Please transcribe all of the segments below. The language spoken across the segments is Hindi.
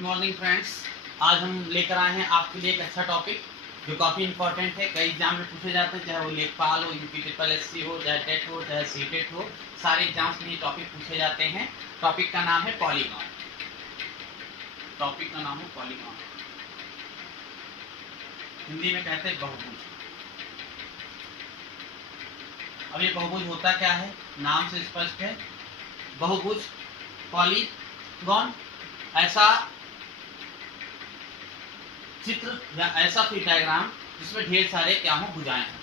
Good morning friends. आज हम लेकर आए हैं आपके लिए एक अच्छा टॉपिक जो काफ़ी इंपॉर्टेंट है। कई एग्जाम में पूछे जाते हैं, चाहे वो लेखपाल हो, यूपी ट्रिपल एससी हो, चाहे टेट हो, चाहे सीटेट हो, सारे एग्जाम्स में ये टॉपिक पूछे जाते हैं। टॉपिक का नाम है पॉलीगॉन। टॉपिक का नाम है पॉलीगॉन, हिंदी में कहते हैं बहुभुज। अब ये बहुभुज होता क्या है, नाम से स्पष्ट है। बहुभुज, पॉलीगॉन, ऐसा चित्र या ऐसा फ्री डायग्राम जिसमें ढेर सारे क्या हो, भुजाएं हैं।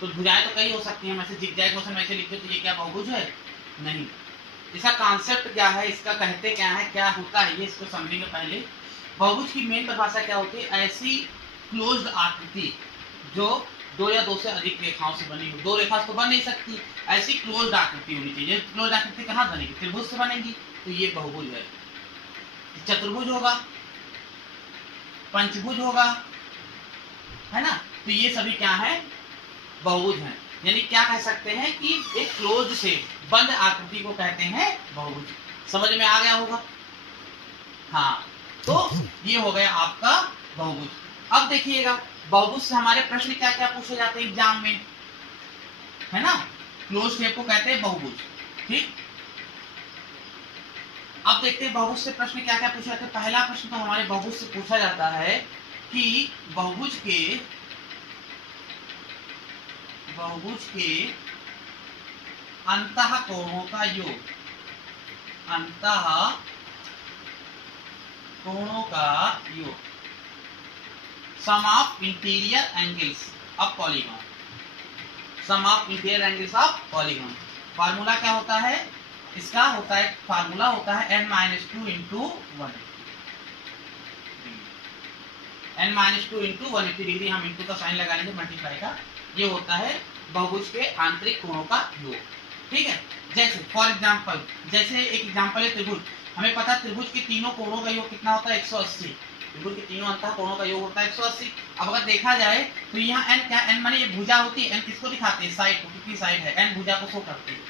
तो भुजाएं तो कई हो सकती हैं, हम ऐसे जिगजैग मोशन में ऐसे लिखते तो ये क्या बहुभुज है? नहीं। इसका कॉन्सेप्ट क्या है, इसका कहते क्या है, क्या होता है, ये इसको समझेंगे पहले। बहुभुज की मेन परिभाषा क्या होती है? ऐसी क्लोज्ड आकृति जो दो या दो से अधिक रेखाओं से बनी हो। दो रेखा तो बन नहीं सकती, ऐसी क्लोज्ड आकृति होनी चाहिए। क्लोज्ड आकृति कहाँ बनेगी? त्रिभुज से बनेगी, तो ये बहुभुज है। चतुर्भुज होगा, पंचभुज होगा, है ना? तो ये सभी क्या है? बहुभुज हैं। यानी क्या कह सकते हैं कि एक क्लोज से बंद आकृति को कहते हैं बहुभुज। समझ में आ गया होगा? हाँ, तो ये हो गया आपका बहुभुज। अब देखिएगा बहुभुज से हमारे प्रश्न क्या क्या पूछे जाते हैं एग्जाम में, है ना? क्लोज शेप को कहते हैं बहुभुज। ठीक, अब देखते हैं बहुभुज से प्रश्न क्या क्या पूछा जाता है। पहला प्रश्न तो हमारे बहुभुज से पूछा जाता है कि बहुभुज के अंतः कोणों का योग, अंतः कोणों का योग, sum of interior angles of polygon, sum of interior angles of polygon. Formula क्या होता है इसका? होता है फार्मूला होता है n-2 into 180, n-2 into 180 degree. हम इंटू का साइन लगाएंगे, मल्टीप्लाई का। ये होता है बहुभुज के आंतरिक कोणों का योग। ठीक है, जैसे फॉर एग्जांपल, जैसे एक एग्जांपल है त्रिभुज। हमें पता है त्रिभुज के तीनों कोणों का योग कितना होता है? 180। त्रिभुज के तीनों अंतः कोणों का योग होता है 180। अब अगर देखा जाए तो यहाँ n क्या, n माने ये भुजा होती है। n किसको दिखाते हैं? साइड को। कितनी साइड है? n भुजा को शो करती है।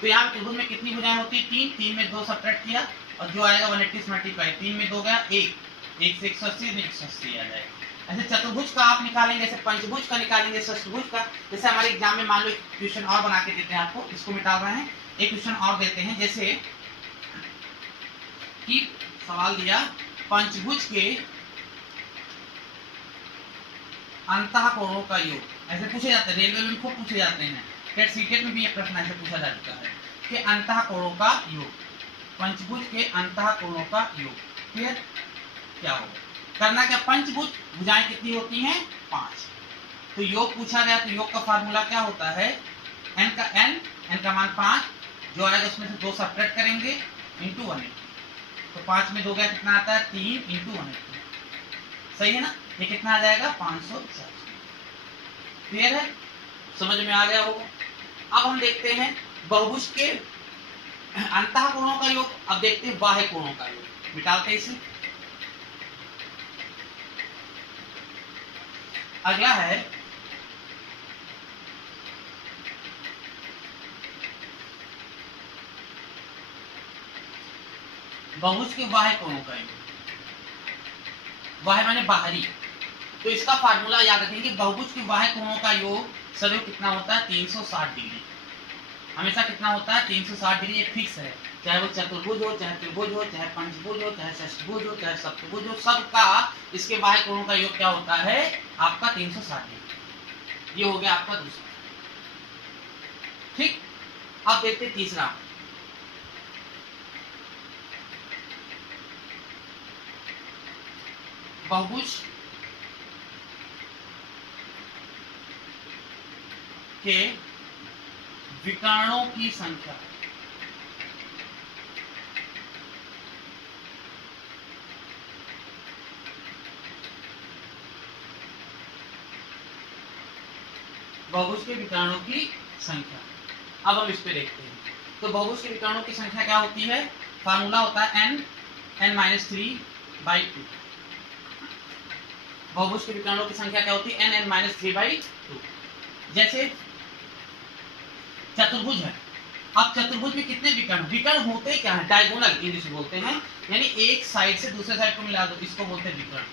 तो यहाँ त्रिभुज में कितनी भुजाएं होती है? 3। 3 में 2 सब्ट्रैक्ट किया और जो आएगा 180 से मल्टीप्लाई। 3 में 2 गया 1, 1 से 180 में 180 आ जाएगा। ऐसे चतुर्भुज का आप निकालेंगे, ऐसे पंचभुज का निकालेंगे, षष्ठभुज का। जैसे हमारे एग्जाम में मान लो क्वेश्चन और बना के देते हैं आपको, इसको मिटा रहे हैं, एक क्वेश्चन और देते हैं। जैसे कि सवाल दिया पंचभुज के अंतः कोणों का योग, ऐसे पूछे जाते हैं। रेलवे में खूब पूछे जाते हैं, टेट सीटेट में भी ये प्रश्न ऐसे पूछा जा चुका है कि अंतः कोणों का योग, पंचभुज के अंतः कोणों का योग। फिर क्या होगा? करना क्या? पंचभुज भुजाएं कितनी होती हैं? 5। तो योग पूछा गया, तो योग का फार्मूला क्या होता है? n का मान 5, जो आएगा उसमें से 2 सब्ट्रैक्ट करेंगे इंटू 180। तो 5 में 2 गया, कितना आता है? 3 इंटू 180। सही है ना? ये कितना आ जाएगा? 540। क्लियर है? समझ में आ गया होगा। अब हम देखते हैं बहुभुज के अंतः कोणों का योग। अब देखते हैं बाह्य कोणों का योग। मिटाते हैं इसे। अगला है बहुभुज के बाह्य कोणों का योग। बाह्य माने बाहरी। तो इसका फार्मूला याद रखेंगे, बहुभुज के बाह्य कोणों का योग सदैव कितना होता है? 360 डिग्री। हमेशा कितना होता है? 360 डिग्री। ये फिक्स है, चाहे वो चतुर्भुज हो, चाहे त्रिभुज हो, चाहे पंचभुज हो, चाहे षष्ठभुज हो, चाहे सप्तभुज हो, सबका इसके बाह्य कोणों का योग क्या होता है? आपका 360 डिग्री। ये हो गया आपका दूसरा। ठीक, अब देखते तीसरा। बहुभुज के विकर्णों की संख्या, बहुभुज के विकर्णों की संख्या। अब हम इस पे देखते हैं। तो बहुभुज के विकर्णों की संख्या क्या होती है? फार्मूला होता है n-3/2। बहुभुज के विकर्णों की संख्या क्या होती है? n-3/2। जैसे चतुर्भुज है। अब चतुर्भुज में कितने विकर्ण? विकर्ण होते क्या है? डायगोनल इंग्लिश बोलते हैं। यानी एक साइड से दूसरे साइड को मिला दो, इसको बोलते हैं विकर्ण।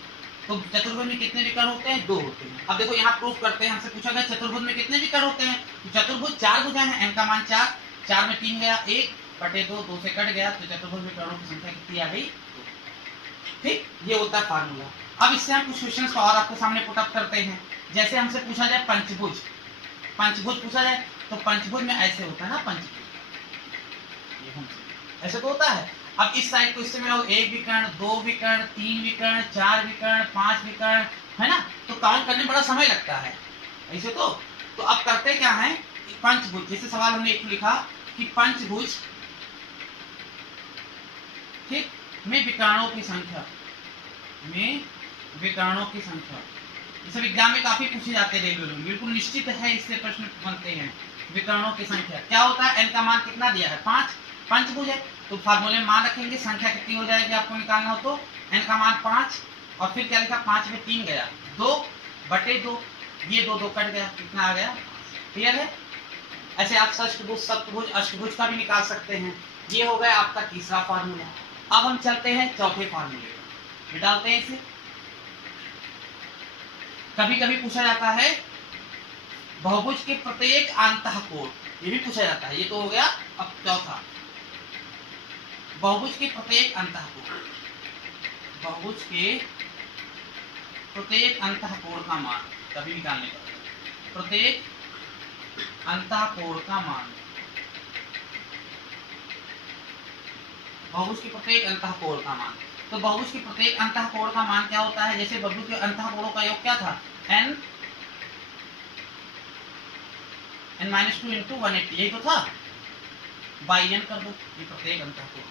तो चतुर्भुज में कितने विकर्ण होते हैं? 2 होते हैं। अब देखो यहाँ प्रूफ करते हैं, हमसे पूछा गया चतुर्भुज में कितने विकर्ण होते हैं। तो चतुर्भुज 4 भुजाएं हैं, n का मान 4, 4 में 3 गया, 1/2, 2 से कट गया, तो चतुर्भुज विकर्णों की संख्या कितनी आ गई? ठीक, ये होता है फार्मूला। अब इससे हम कुछ क्वेश्चंस और आपके सामने पुट अप करते हैं। जैसे हमसे पूछा जाए पंचभुज, पंचभुज पूछा जाए तो पंचभुज में ऐसे होता है ना, पंचभुज ऐसे तो होता है। अब इस साइड को इससे मिलाओ, 1 विकर्ण, 2 विकर्ण, 3 विकर्ण, 4 विकर्ण, 5 विकर्ण, है ना, तो काउंट करने में बड़ा समय लगता है ऐसे तो अब करते क्या है, पंचभुज, जैसे सवाल हमने एक लिखा कि पंचभुज ठीक में विकर्णों की संख्या, में विकर्णों की संख्या, जैसे एग्जाम में काफी पूछे जाते हैं रेलवे में, बिल्कुल निश्चित है इससे प्रश्न बनते हैं। विकर्णों की संख्या क्या होता है, n का मान कितना दिया है? 5, पंचभुज है तो फार्मूले में मान रखेंगे, संख्या कितनी हो जाएगी आपको निकालना हो तो n का मान 5, और फिर क्या लिखा, 5 में 3 गया, 2/2, ये 2 कट गया, कितना आ गया? क्लियर है? ऐसे आप षष्टभुज, सप्तभुज, अष्टभुज का भी निकाल सकते हैं। ये हो गया आपका तीसरा फार्मूला। अब हम चलते हैं चौथे फार्मूले पर, डालते हैं इसे। कभी कभी पूछा जाता है बहुभुज के प्रत्येक अंतःकोण, ये भी पूछा जाता है। ये तो हो गया अब चौथा, बहुभुज के प्रत्येक अंतःकोण, बहुभुज के प्रत्येक अंतःकोण का मान कभी निकालने का, प्रत्येक अंतःकोण का मान, बहुभुज के प्रत्येक अंतःकोण का मान। तो बहुभुज के प्रत्येक अंतःकोण का मान क्या होता है? जैसे बहुभुज के अंतःकोणों का योग क्या था? n -2 × 180, यही तो था, बाई n कर दो, ये प्रत्येक अंतःकोण,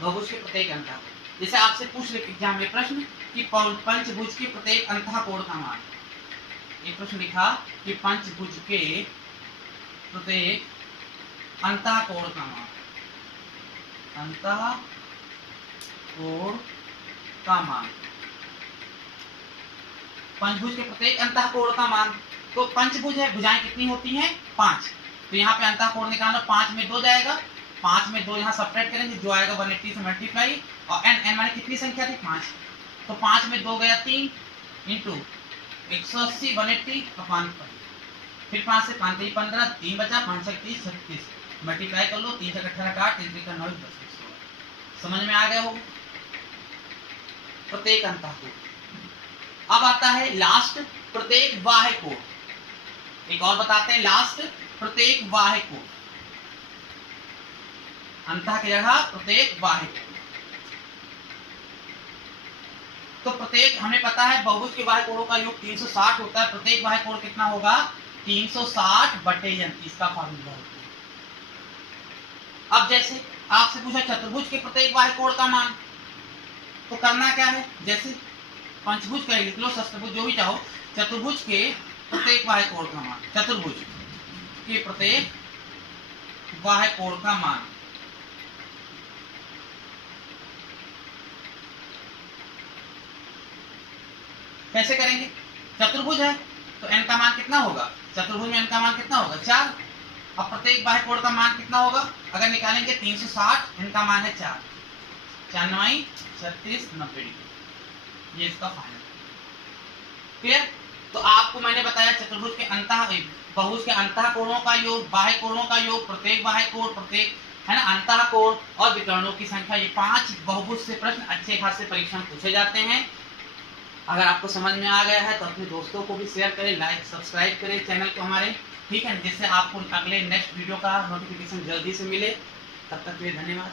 बहुभुज के प्रत्येक अंतःकोण। जैसे आपसे पूछ ले एग्जाम में प्रश्न कि पंचभुज के प्रत्येक अंतःकोण का मान, एक प्रश्न लिखा कि पंचभुज के प्रत्येक अंतःकोण का मान, अंतःकोण का मान, पंचभुज के प्रत्येक अंतःकोण का मान। तो पंचभुज है, भुजाएं कितनी होती हैं? 5, तो यहाँ पे अंतःकोण निकालना, 5 में 2 जाएगा, 5 में 2 यहाँ सब्ट्रैक्ट करेंगे, जो आएगा 180 से मल्टीप्लाई, और n माने कितनी संख्या थी? 5, तो 5 में 2 गया 3 इंटू 180, 180 और 5, फिर 5 से 5 3 15, 3 बचा, 5 से 30 36, मल्टीप्लाई कर लो, 3 से 18 काट, 3 का 9 10, समझ में आ गया होगा प्रत्येक अंतःकोण। अब आता है लास्ट, प्रत्येक बाह्य कोण। एक और बताते हैं, लास्ट प्रत्येक बाह्य कोण, अंतः की जगह प्रत्येक बाह्य कोण। तो प्रत्येक, हमें पता है बहुभुज के बाह्य कोणों का योग 360 होता है, प्रत्येक बाह्य कोण कितना होगा? 360/n, इसका फार्मूला होता है। अब जैसे आपसे पूछा चतुर्भुज के प्रत्येक बाह्य कोण का मान, तो करना क्या है, जैसे पंचभुज का लिख लो, षष्टभुज, जो भी चाहो, चतुर्भुज के प्रत्येक बाह्य कोण का मान, चतुर्भुज के प्रत्येक बाह्य कोण का मान, कैसे करेंगे? चतुर्भुज है तो n का मान कितना होगा? चतुर्भुज में n का मान कितना होगा? 4। अब प्रत्येक बाह्य कोण का मान कितना होगा अगर निकालेंगे? 360, n का मान है 4, 4 9 36 90 डिग्री, ये इसका फाइनल। क्लियर? तो आपको मैंने बताया चतुर्भुज के बहुभुज के अंतःकोणों का योग, बाह्य कोणों का योग, प्रत्येक बाह्य कोण, प्रत्येक, है ना, अंतःकोण और विकर्णों की संख्या, ये 5 बहुभुज से प्रश्न अच्छे खासे परीक्षा में पूछे जाते हैं। अगर आपको समझ में आ गया है तो अपने दोस्तों को भी शेयर करें, लाइक सब्सक्राइब करें चैनल को हमारे, ठीक है, जिससे आपको अगले नेक्स्ट वीडियो का नोटिफिकेशन जल्दी से मिले। तब तक के लिए धन्यवाद।